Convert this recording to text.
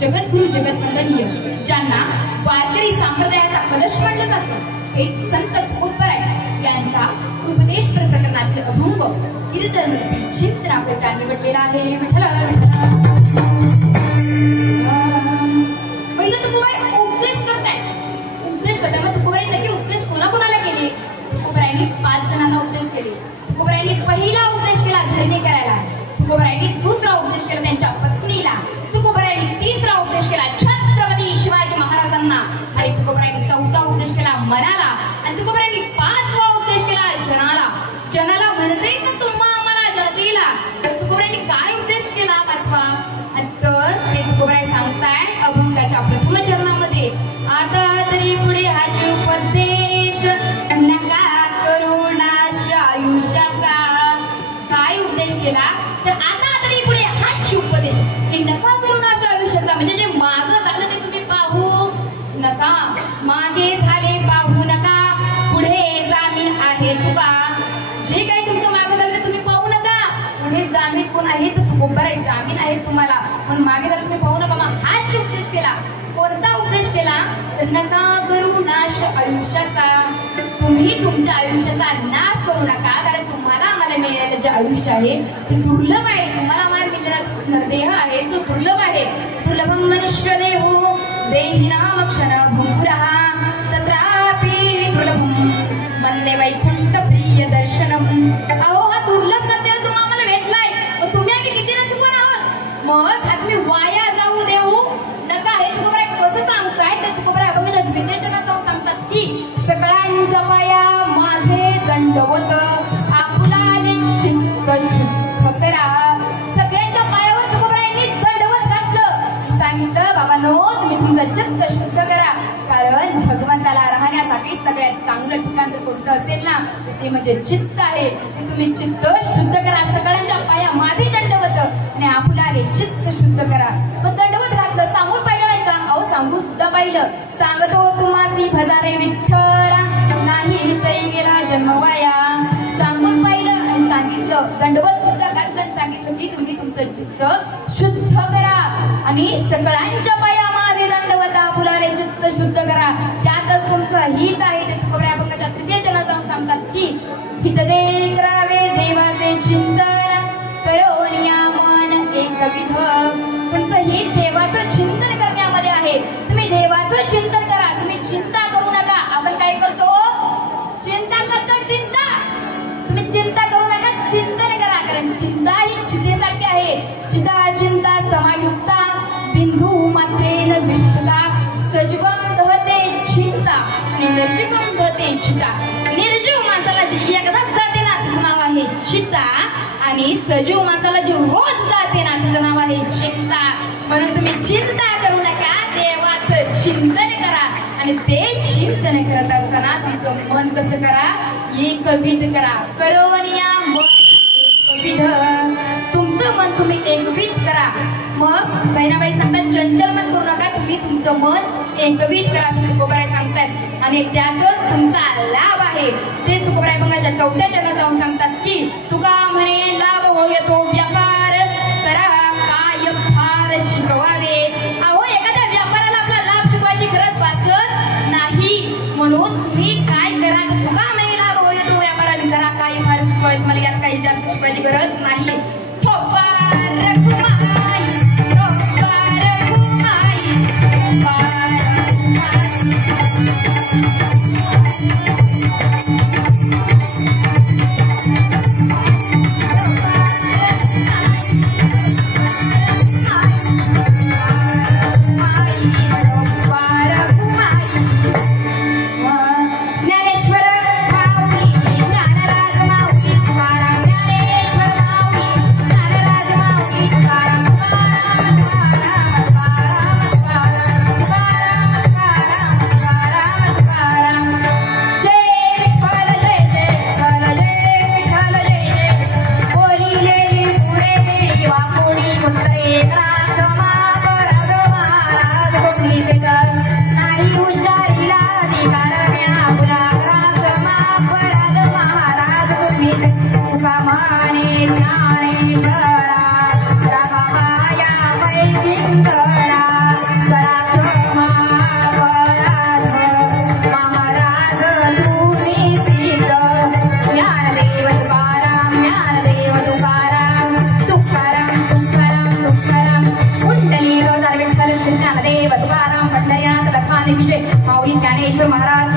जगद्गुरु जगतवंदनीय ज्यांना वारकरी संप्रदायाचा कलश म्हटलं जातं एक संत तुकोबराय यांचा उपदेश प्रकरणातील अभंग कीर्तन चित्राप्रता निवडलेला आहे. विठ्ठल पहिलं तुकोबाई उपदेश करताय. उपदेश करताय मग तुकोबाई नक्की उपदेश कोणाकोणाला केले? तुकोबाईंनी 5 जणांना उपदेश केले. तुकोबाईंनी पहिला उपदेश केला धरणी करायला. तुकोबाईंनी दुसरा उपदेश केला त्यांच्या पत्नीला. तुकोबाईंनी तिसरा उपदेश केला छत्रपती शिवाजी महाराजांना. आणि तुकोबाईंनी चौथा उपदेश केला मनाला. आणि तुकोबाईंनी 5वा उपदेश केला जनाला. जनाला म्हणजेच तुम्हा आम्हाला जनतेला. तुकोबाईंनी काय उपदेश केला 5वा? तर ते तुकोबाई सांगताय अभंगाच्या प्रथम चरणामध्ये, आता तरी पुढे हाची उपदेश नका करू नाश आयुष्याचा. काय उपदेश केला? तर आता तरी पुढे हाची उपदेश हे नका करू नाश आयुष्याचा. म्हणजे जे मागं झालं ते तुम्ही पाहू नका. मागे झाले पाहू नका. पुढे जामीन आहे तुका. जे काही तुमचं मागं झालं ते तुम्ही पाहू नका. पुढे जामीन कोण आहे? तर तुकोबाई जामीन आहे तुम्हाला. पण मागे झालं तुम्ही पाहू नका. मग हाच उपदेश केला. कोणता उपदेश केला? तर नका करू नाश आयुष्याचा. तुम्ही तुमच्या आयुष्याचा नाश करू नका. कारण तुम्हाला आम्हाला मिळालेलं जे आयुष्य आहे ते दुर्लभ आहे. तुम्हाला आम्हाला मिळालेला जो देह आहे तो दुर्लभ आहे. दुर्लभम मनुष्य देहो देहिनाम क्षण भंगुरः तत्रापि दुर्लभम वंदे वैकुंठ प्रिय दर्शनम. अहो हा दुर्लभ नसेल तुम्हाला आम्हाला भेटलाय. मग तुम्ही आम्ही किती नशिबवान आहोत. मग हा तुम्ही वाया जाऊ देऊ नका. हे तुकोबाई कसं सांगताय? तर तुकोबाई अभंगाच्या द्वितीयचरणात जाऊन सांगतात की सगळ्यांच्या पाया माझे दंडवत आपुलाले चित्त शुद्ध करा. सगळ्यांच्या पायावर तुकोबाईंनी दंडवत घातलं. सांगितलं बाबांनो तुम्ही तुमचं चित्त शुद्ध करा. कारण भगवंताला राहण्यासाठी सगळ्यात चांगलं ठिकाण जर कोणतं असेल ना ते म्हणजे चित्त आहे. ते तुम्ही चित्त शुद्ध करा. सगळ्यांच्या पाया माझे दंडवत आणि आपुलाले चित्त शुद्ध करा. मग दंडवत घातलं. सांगून पाहिजे सांगू सुद्धा पाहिलं. सांगतो तुम्हासी भजारे विठ्ठला, नाही तरी गेला जन्म वाया. सांगून पाहिलं आणि सांगितलं, दंडवत सुद्धा घालून सांगितलं की तुम्ही तुमचं चित्त शुद्ध करा आणि सगळ्यांच्या पाया माझे दंडवता फुलारे चित्त शुद्ध करा. त्यातच तुमचं हित आहे. ते तुकोबराय अभंगाच्या तृतीय चरणात जाऊन सांगतात की हित दे करावे देवाचे चिंतन, करोनिया मन एकविध. तुमचं हित देवाचं चिंतन करण्यामध्ये आहे. तुम्ही देवाचं चिंतन करा. तुम्ही चिंता करू नका. आपण काय करतो? चिंता करतो. चिंता तुम्ही चिंता करू नका, चिंतन करा. कारण चिंता ही चितेसाठी आहे. चिता चिंता समायुक्ता बिंदू मात्रेन विष्ठता, सजीवम दहते चिंता आणि निर्जीवम दहते चिता. निर्जीव माणसाला जी एकदाच जाते ना तिचं नाव आहे चिता, आणि सजीव माणसाला जी रोज जाते ना तिचं नाव आहे चिंता. म्हणून तुम्ही चिंता करू नका, देवाचं चिंतन करा. आणि ते चिंतन करत असताना तुमचं मन कसं करा? एकविध करा. करोनिया मन एकविध. तुमचं मन तुम्ही एकविध करा. मग बहिणाबाई सांगतात चंचल मन करू नका, तुम्ही तुमचं मन एकविध करा असं तुकोबराय सांगतात. आणि त्यातच तुमचा लाभ आहे. ते तुकोबराय अभंगाच्या 4थ्या चरणात जाऊन सांगतात की तुका म्हणे लाभ होय तो व्यापार, करा काय फार शिकवावे. अहो एखाद्या व्यापाराला आपला लाभ शिकवायची गरज भासत नाही. म्हणून तुम्ही काय करा? तुका म्हणे लाभ होय तो व्यापार, करा काय फार शिकवावे. तुम्हाला यात काही जास्त शिकवायची गरज नाही. ज्ञानेश्वर महाराज